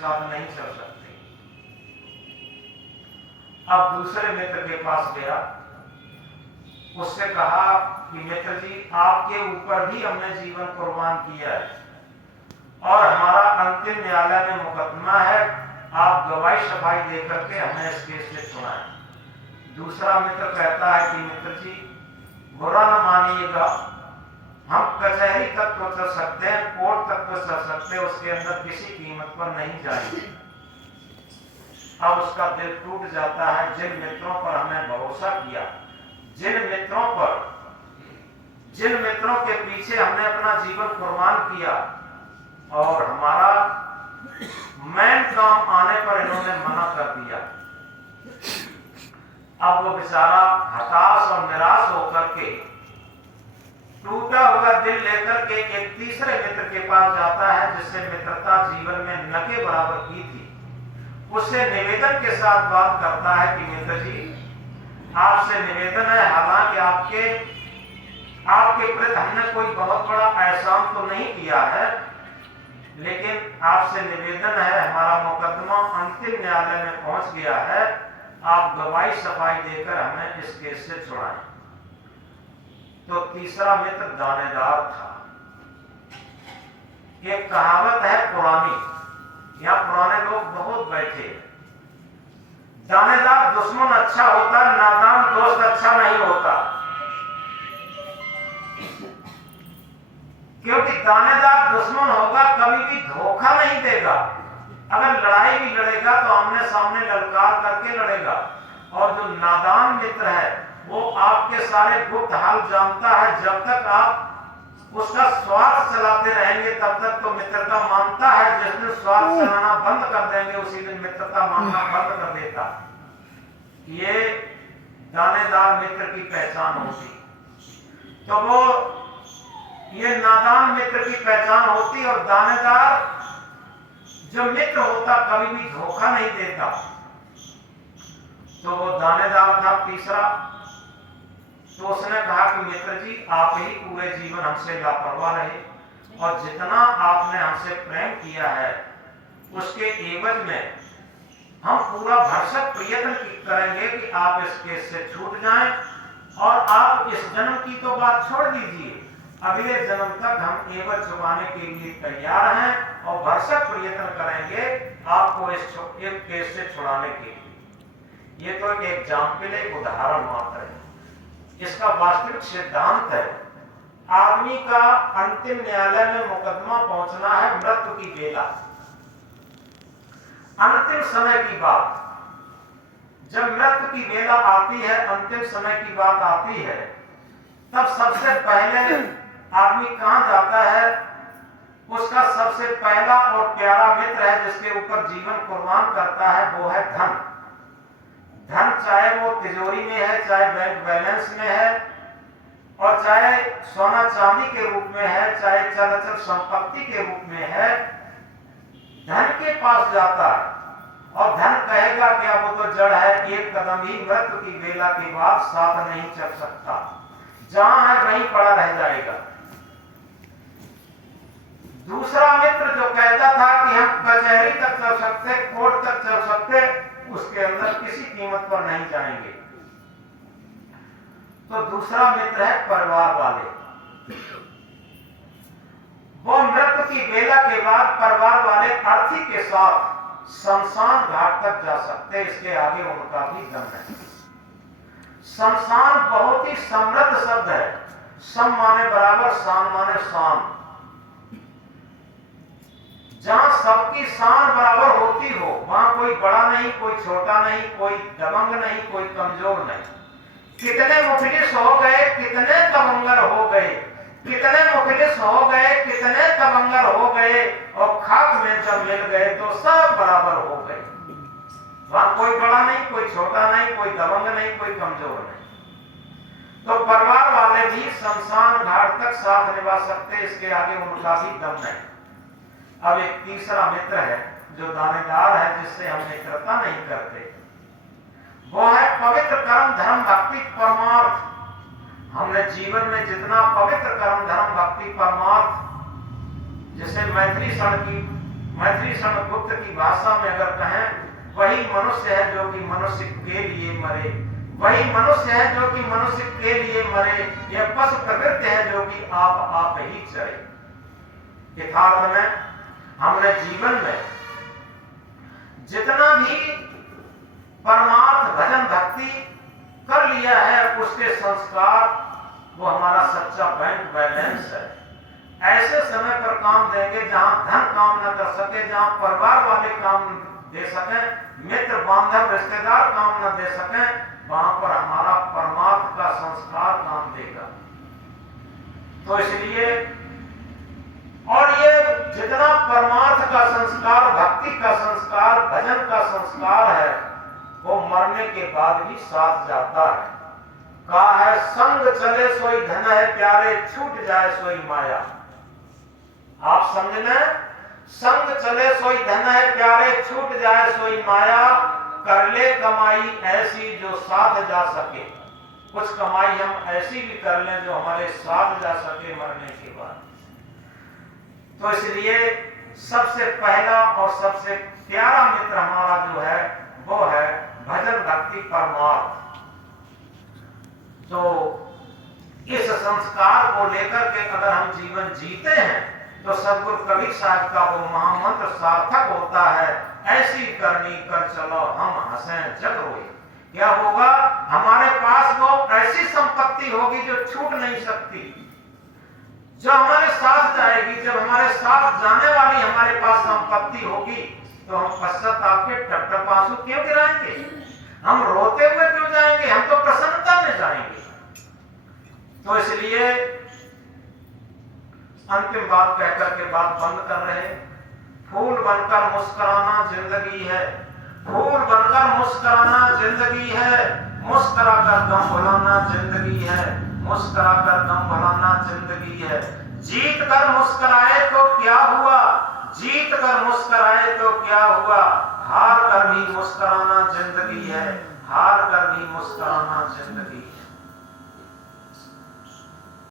साथ नहीं चल सकते। अब दूसरे मित्र के पास गया, उससे कहा कि मित्र जी, आपके ऊपर भी हमने जीवन कुर्बान किया है और हमारा अंतिम न्यायालय में मुकदमा है, आप गवाही सफाई दे करके हमें इस केस से छुड़ाएं। दूसरा मित्र कहता है कि मित्र जी, बुरा न मानिएगा, हम कचहरी तक तो चल सकते हैं, कोर्ट तक तो चल सकते हैं, उसके अंदर किसी कीमत पर नहीं जाएंगे। अब उसका दिल टूट जाता है। जिन मित्रों पर हमने भरोसा किया, जिन मित्रों के पीछे हमने अपना जीवन कुर्बान किया और हमारा मेन काम आने पर इन्होंने मना कर दिया। अब वो बेचारा हताश और निराश होकर के, टूटा हुआ दिल लेकर के एक तीसरे मित्र के पास जाता है, जिससे मित्रता जीवन में न के बराबर की थी। उससे निवेदन के साथ बात करता है कि मित्र जी, आपसे निवेदन है, हालांकि आपके प्रति हमने कोई बहुत बड़ा एहसान तो नहीं किया है, लेकिन आपसे निवेदन है, हमारा मुकदमा अंतिम न्यायालय में पहुंच गया है, आप गवाही सफाई देकर हमें इस केस से छुड़ाएं। तो तीसरा मित्र दानेदार था। एक कहावत है पुरानी, यहाँ पुराने लोग बहुत बैठे, दानेदार दुश्मन अच्छा होता, नादान दोस्त अच्छा नहीं होता। क्योंकि दानेदार दुश्मन होगा, कभी भी धोखा नहीं देगा। अगर लड़ाई भी लड़ेगा तो आमने सामने ललकार करके लड़ेगा। और जो नादान मित्र है, वो आपके सारे गुप्त हाल जानता है। जब तक आप उसका स्वार्थ चलाते रहेंगे, तब तक तो मित्रता मानता है। जिस दिन स्वार्थ चलाना बंद कर देंगे, उसी दिन मित्रता मानना बंद कर देता। ये दानेदार मित्र की पहचान होती। तो वो ये नादान मित्र की पहचान होती। और दानेदार जो मित्र होता, कभी भी धोखा नहीं देता। तो वो दानेदार था तीसरा। तो उसने कहा कि मित्र जी, आप ही पूरे जीवन हमसे लापरवाह रहे और जितना आपने हमसे प्रेम किया है, उसके एवज में हम पूरा भरसक प्रयत्न करेंगे कि आप इस केस से छूट जाएं। और आप इस जन्म की तो बात छोड़ दीजिए, अगले जन्म तक हम एवज चुकाने के लिए तैयार हैं और भरसक प्रयत्न करेंगे आपको इस केस से छुड़ाने के लिए। ये तो एक एग्जाम्पल, एक उदाहरण मात्र है। इसका वास्तविक सिद्धांत है, आदमी का अंतिम न्यायालय में मुकदमा पहुंचना है मृत्यु की बेला, अंतिम समय की बात। जब मृत्यु की बेला आती है, अंतिम समय की बात आती है, तब सबसे पहले आदमी कहां जाता है? उसका सबसे पहला और प्यारा मित्र है, जिसके ऊपर जीवन कुर्बान करता है, वो है धन। धन चाहे वो तिजोरी में है, चाहे बैंक बैलेंस में है, और चाहे सोना चांदी के रूप में है, चाहे चल अचल संपत्ति के रूप में है, धन के पास जाता है। और धन कहेगा क्या, वो तो जड़ है, एक कदम ही मृत्यु की बेला के बाद साथ नहीं चल सकता, जहां है वहीं पड़ा रह जाएगा। दूसरा मित्र जो कहता था कि हम कचहरी तक चल सकते, कोर्ट तक चल सकते, उसके अंदर किसी कीमत पर नहीं जाएंगे। तो दूसरा मित्र है परिवार वाले। वो मृत्यु की बेला के बाद परिवार वाले अर्थी के साथ शमशान घाट तक जा सकते, इसके आगे उनका भी दम नहीं। शमशान बहुत ही समृद्ध शब्द है। सम माने बराबर, शान माने शान। जहां सबकी शान बराबर होती हो, वहां कोई बड़ा नहीं, कोई छोटा नहीं, कोई दबंग नहीं, कोई कमजोर नहीं। कितने मुफलिस हो गए, कितने दबंगर हो गए, कितने मुफलिस हो गए, कितने दबंगर हो गए, और खाक में जब मिल गए तो सब बराबर हो गए। वहां कोई बड़ा नहीं, कोई छोटा नहीं, कोई दबंग नहीं, कोई कमजोर नहीं। तो परिवार वाले भी शमशान घाट तक साथ निभा सकते, इसके आगे उनका भी दम नहीं। अब एक तीसरा मित्र है जो दानेदार है, जिससे हम मित्रता नहीं करते, वो है पवित्र कर्म धर्म भक्ति परमार्थ। हमने जीवन में जितना पवित्र कर्म धर्म भक्ति परमार्थ, जिसे मैथिली षण की मैथिली समुद्रगुप्त की भाषा में अगर कहें, वही मनुष्य है जो कि मनुष्य के लिए मरे, वही मनुष्य है जो कि मनुष्य के लिए मरे, यह पशु प्रवृत्ति है जो कि आप ही चरे। यथार्थ में हमने जीवन में जितना भी परमार्थ भजन भक्ति कर लिया है, उसके संस्कार वो हमारा सच्चा बैंक बैलेंस है। ऐसे समय पर काम देंगे जहां धन काम न कर सके, जहां परिवार वाले काम दे सके, मित्र बांधव रिश्तेदार काम न दे सके, वहां पर हमारा परमार्थ का संस्कार काम देगा। तो इसलिए, और ये जितना परमार्थ का संस्कार, भक्ति का संस्कार, भजन का संस्कार है, वो मरने के बाद भी साथ जाता है। कहा है, संग चले सोई धन है प्यारे, छूट जाए सोई माया। आप समझ लें, संग चले सोई धन है प्यारे, छूट जाए सोई माया, कर ले कमाई ऐसी जो साथ जा सके। कुछ कमाई हम ऐसी भी कर लें जो हमारे साथ जा सके मरने के बाद। तो इसलिए सबसे पहला और सबसे प्यारा मित्र हमारा जो है वो है भजन भक्ति परमार्थ। तो इस संस्कार को लेकर के अगर हम जीवन जीते हैं तो सदगुरु कबीर साहब का वो महामंत्र सार्थक होता है, ऐसी करनी कर चलो हम हंसें जग रोए। क्या होगा, हमारे पास वो ऐसी संपत्ति होगी जो छूट नहीं सकती, जो हमारे साथ जाएगी। जब हमारे साथ जाने वाली हमारे पास संपत्ति होगी तो हम पश्चाताप के टप-टप आंसू क्यों गिराएंगे, हम रोते हुए क्यों जाएंगे, हम तो प्रसन्नता में जाएंगे। तो इसलिए अंतिम बात कहकर के बात बंद कर रहे, फूल बनकर मुस्कुराना जिंदगी है, फूल बनकर मुस्कुराना जिंदगी है, मुस्कुरा कर गम भुलाना जिंदगी है, मुस्कुरा कर गम भुलाना जिंदगी है। जीत कर मुस्कुराए तो क्या हुआ, जीत कर मुस्कुराए तो क्या हुआ, हार कर भी मुस्कुराना जिंदगी है, हार कर भी मुस्कुराना जिंदगी है।